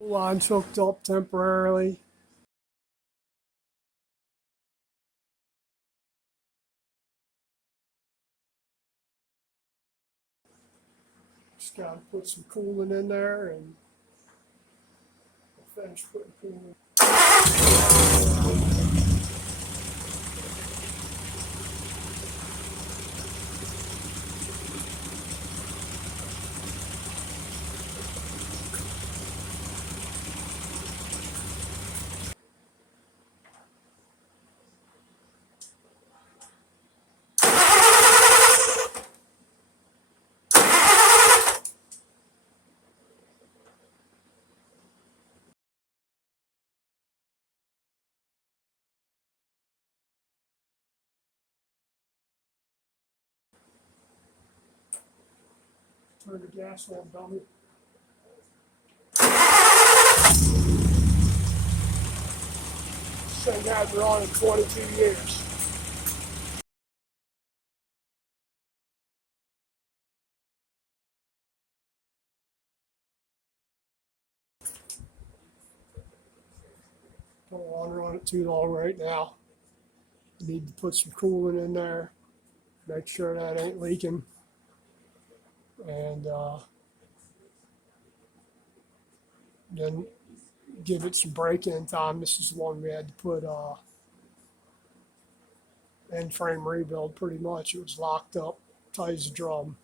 Line's hooked up temporarily. Just got to put some coolant in there and finish putting coolant. Turn the gas on, dummy. This thing had been on in 22 years. Don't want to run it too long right now. You need to put some coolant in there. Make sure that ain't leaking. And then give it some break-in time. This is the one we had to put end frame rebuild pretty much. It was locked up tight as a drum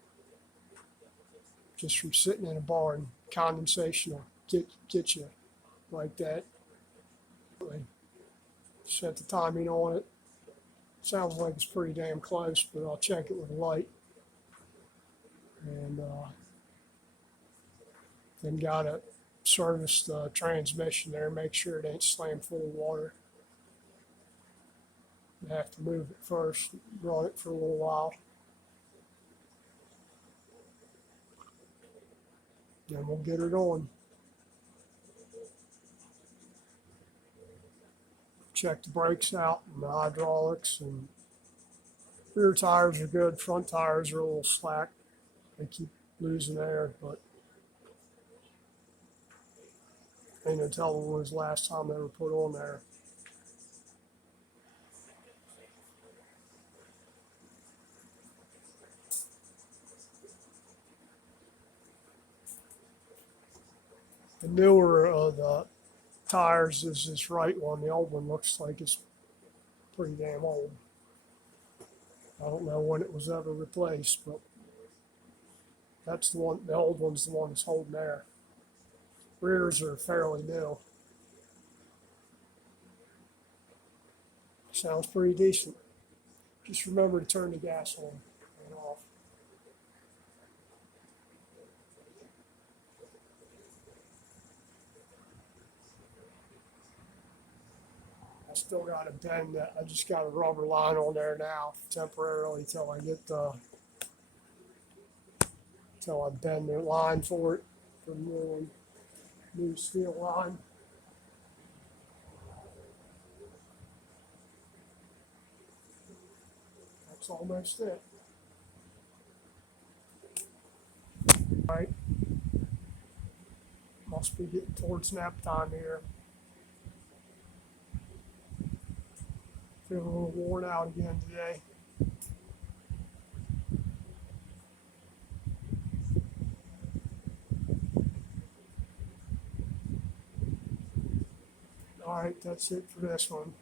just from sitting in a barn. Condensation will get you like that. Set the timing on it. Sounds like it's pretty damn close, but I'll check it with a light. And then gotta service the transmission there, make sure it ain't slammed full of water. You have to move it first, run it for a little while. Then we'll get her going. Check the brakes out and the hydraulics, and rear tires are good, front tires are a little slack. They keep losing air, but ain't no telling when was the last time they were put on there. The newer of the tires is this right one. The old one looks like it's pretty damn old. I don't know when it was ever replaced, but that's the one. The old one's the one that's holding air. Rears are fairly new. Sounds pretty decent. Just remember to turn the gas on and off. I still got to bend that. I just got a rubber line on there now temporarily till I get till I bend the line for it for new steel line. That's almost it. All right. Must be getting towards nap time here. Feeling a little worn out again today. All right, that's it for this one.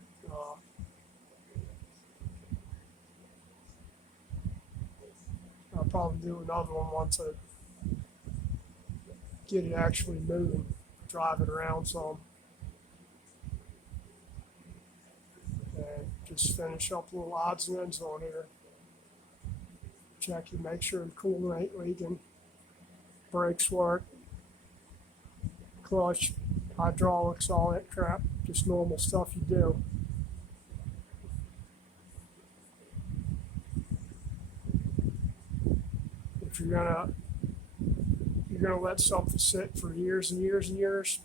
I'll probably do another one once I get it actually moving, drive it around some, and just finish up little odds and ends on here. Check and make sure the coolant ain't leaking, brakes work, clutch, hydraulics, all that crap, just normal stuff you do. If you're gonna let something sit for years and years and years,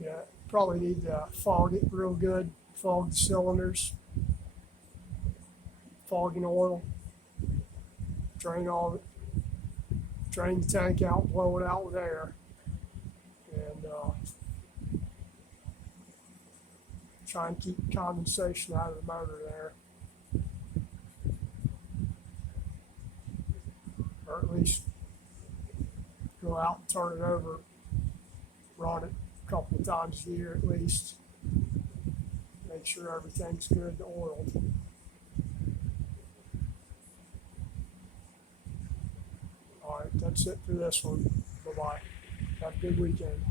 yeah, probably need to fog it real good, fog the cylinders, fogging oil, drain all of it, drain the tank out, blow it out with air. try and keep condensation out of the motor there. Or at least go out and turn it over, run it a couple of times a year at least. Make sure everything's good oiled. All right, that's it for this one. Bye-bye. Have a good weekend.